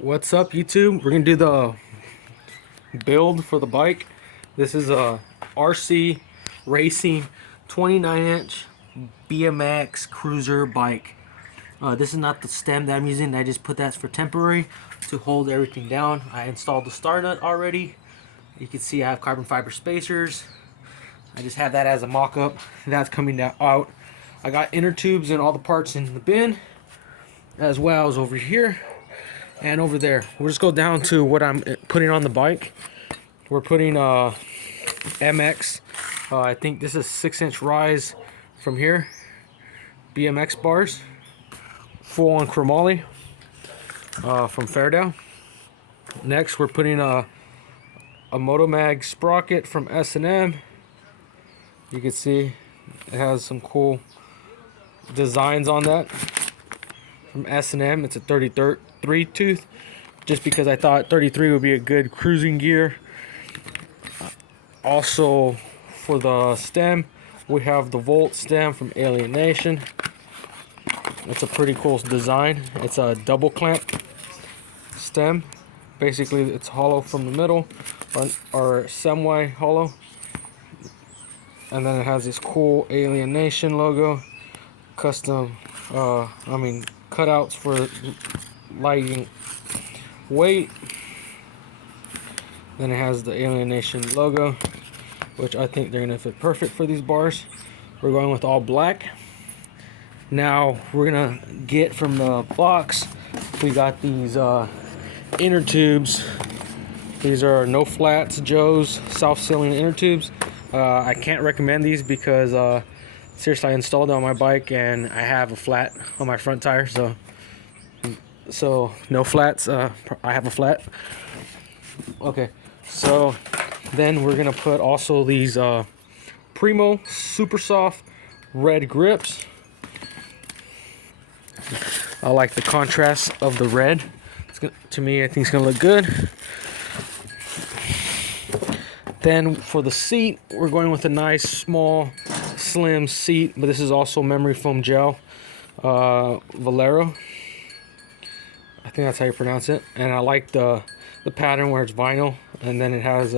What's up, YouTube? We're gonna do the build for the bike. This is a RC Racing 29-inch BMX cruiser bike. This is not the stem that I'm using. I just put that for temporary to hold everything down. I installed the star nut already. You can see I have carbon fiber spacers. I just have that as a mock-up. That's coming out. I got inner tubes and all the parts in the bin, as well as over here and over there. We'll just go down to what I'm putting on the bike. We're putting MX. I think this is 6-inch rise from here. BMX bars. Full on chromoly from Fairdale. Next, we're putting a Motomag sprocket from S&M. You can see it has some cool designs on that from S&M. It's a 33 tooth, just because I thought 33 would be a good cruising gear. Also, for the stem, we have the Volt stem from Alienation. It's a pretty cool design. It's a double clamp stem. Basically, it's hollow from the middle, or semi hollow. And then it has this cool Alienation logo, custom, cutouts for lighting weight. Then it has the Alienation logo, which I think they're gonna fit perfect for these bars. We're going with all black. Now we're gonna get from the box, we got these inner tubes. These are no flats Joe's self-sealing inner tubes. I can't recommend these because seriously, I installed it on my bike and I have a flat on my front tire, so no flats. I have a flat. Okay, so then we're gonna put also these Primo super soft red grips. I like the contrast of the red. To me, I think it's gonna look good. Then for the seat, we're going with a nice small slim seat, but this is also memory foam gel, Valero, I think that's how you pronounce it. And I like the pattern where it's vinyl, and then it has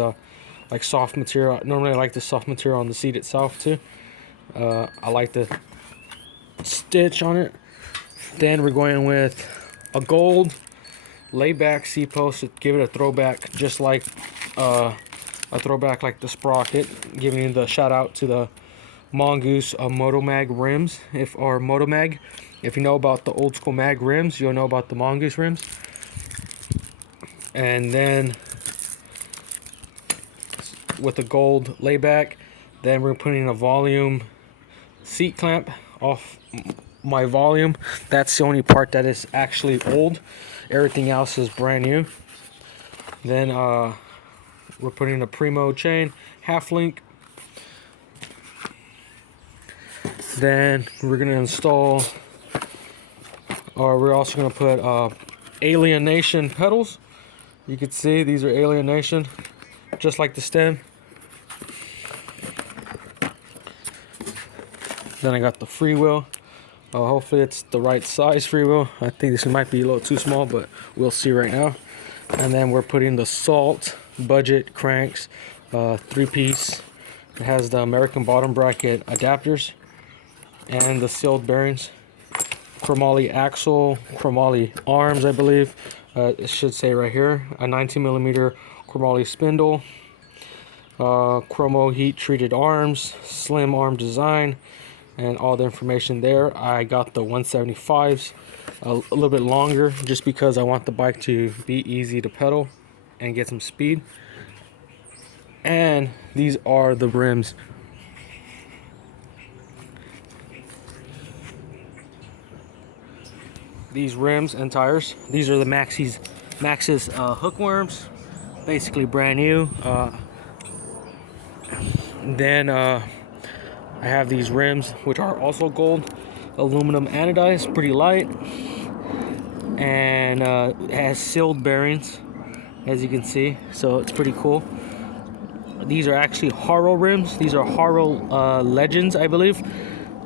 like soft material. Normally I like the soft material on the seat itself too. I like the stitch on it. Then we're going with a gold layback seat post to give it a throwback, just like a throwback like the sprocket, giving you the shout out to the Mongoose Motomag rims. If you know about the old school mag rims, you'll know about the Mongoose rims. And then with the gold layback, then we're putting a volume seat clamp off my volume. That's the only part that is actually old. Everything else is brand new. Then we're putting a Primo chain, half link. Then we're gonna install, or we're also gonna put Alienation pedals. You can see these are Alienation, just like the stem. Then I got the freewheel. Hopefully it's the right size freewheel. I think this might be a little too small, but we'll see right now. And then we're putting the Salt budget cranks, 3-piece. It has the American bottom bracket adapters and the sealed bearings. Chromoly axle, chromoly arms, I believe. It should say right here, a 19mm chromoly spindle, chromo heat treated arms, slim arm design, and all the information there. I got the 175s, a little bit longer, just because I want the bike to be easy to pedal and get some speed. And these are the rims. These rims and tires. These are the Maxxis hookworms, basically brand new. Then I have these rims, which are also gold, aluminum anodized, pretty light, and it has sealed bearings, as you can see, so it's pretty cool. These are actually Haro rims. These are Haro Legends, I believe,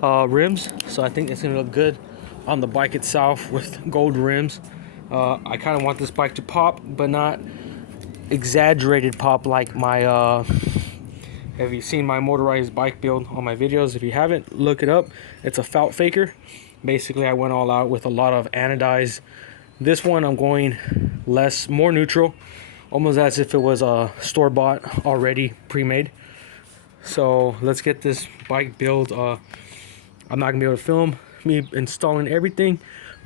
rims. So I think it's gonna look good on the bike itself with gold rims. I kind of want this bike to pop, but not exaggerated pop like my have you seen my motorized bike build on my videos? If you haven't, look it up. It's a felt faker. Basically, I went all out with a lot of anodized. This one I'm going more neutral, almost as if it was a store-bought, already pre-made. So let's get this bike build. I'm not gonna be able to film me installing everything,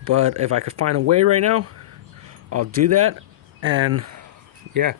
but if I could find a way right now, I'll do that. And yeah,